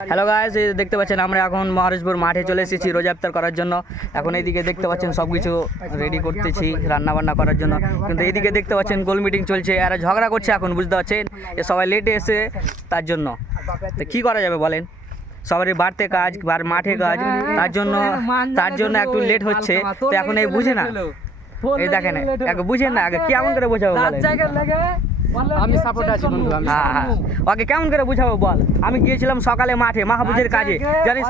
Hello guys, এই দেখতে পাচ্ছেন আমরা এখন মহারাজপুর মাঠে চলে এসেছি রোজা ইফতার করার জন্য। এখন এইদিকে দেখতে পাচ্ছেন সব কিছু রেডি করতেছি রান্না বান্না করার জন্য, কিন্তু এইদিকে দেখতে পাচ্ছেন গোল মিটিং চলছে, এরা ঝগড়া করছে এখন, বুঝতে পারছেন এ সবাই লেটে এসে তার জন্য। তো কী করা যাবে বলেন, সবারই বাড়তে কাজ আর মাঠে কাজ, তার জন্য একটু লেট হচ্ছে। তো এখন এই বুঝে না, এই দেখেন এক বুঝেন না, আগে কেমন করে বোঝাবো বলেন? আমি সাপোর্ট আছি বন্ধু। ওকে কেমন করে বুঝাবো বল? আমি গিয়েছিলাম সকালে মাঠে মাহফুজের কাজে, জানিস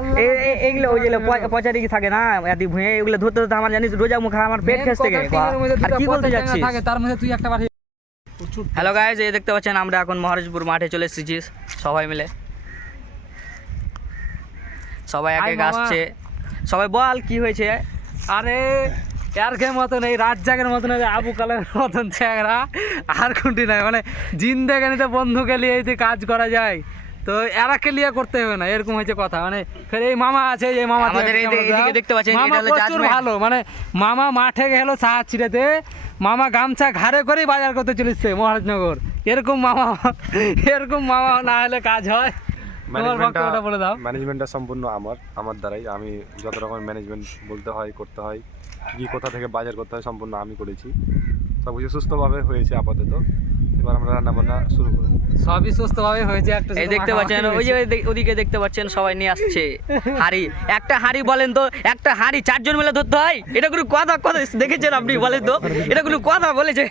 এইগুলো ওই যে পচারি থাকে না এদি ভুঁয়ে, ওগুলো ধরতে ধরতে আমার জানিস রোজা মুখে আমার পেট খেস থেকে। আর কি বলতে যাচ্ছিস? তার মধ্যে তুই একটা হ্যালো গাইস, এই দেখতে পাচ্ছেন আমরা এখন মহারাজপুর মাঠে চলে এসেছি সবাই মিলে, সবাই এক এক আসছে। সবাই বল কি হয়েছে? আরে এর মতন এই রাত জাগের মতন আবু কালের মতন চেহারা আর কোনটি নাই, মানে জিন্দেগানিতে বন্ধুকে নিয়ে কাজ করা যায়, তো এরাকে নিয়ে করতে হবে না, এরকম হয়েছে কথা। মানে ফের এই মামা আছে, এই মামা আমাদের এইদিকে দেখতে পাচ্ছেন এটা হলো জাজমেন্ট। ভালো, মানে মামা মাঠে গেল সাহায্য ছিড়াতে, মামা গামছা ঘাড়ে করেই বাজার করতে চলেছে মহারাজনগর। এরকম মামা না হলে কাজ হয়। বলে দাও। ম্যানেজমেন্টটা সম্পূর্ণ আমার দ্বারাই, আমি যত রকম ম্যানেজমেন্ট বলতে হয় করতে হয়, কি কোথা থেকে বাজার করতে হয় সম্পূর্ণ আমি করেছি। সব কিছু সুস্থভাবে হয়েছে আপাতত। এবার আমরা রান্না বান্না শুরু করব। সবই সুস্থভাবে হয়েছে। এই দেখতে পাচ্ছেন ওই যে ওদিকে দেখতে পাচ্ছেন সবাই নিয়ে আসছে হাড়ি। একটা হাড়ি বলেন তো, একটা হাড়ি 4 জন মিলে ধরতে হয়? এটা কোনো কথা দেখেছেন আপনি? বলেন তো, এটা কোনো কথা বলেছে?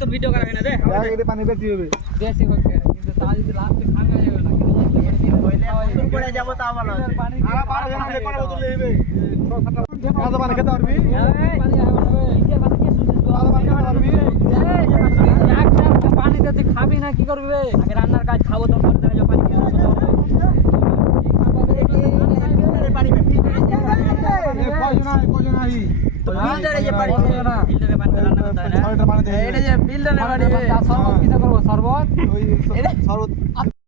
তো ভিডিও করা হয় না রে, পানি বেশি হবে। বেশি হচ্ছে কিন্তু তা যদি লাস্টে খাওয়া যাবে না, ওষুধ পড়ে যাব তা ভালো আছে। আর 12 জন মিলে কোন বোতল নেবে? 6-7 পানি খেতে পারবি? পানিতে তুই খাবি না কি করবি? আগে রান্নার কাজ খাবো, তখন দেখা যাবে পানি খেয়ে শরবত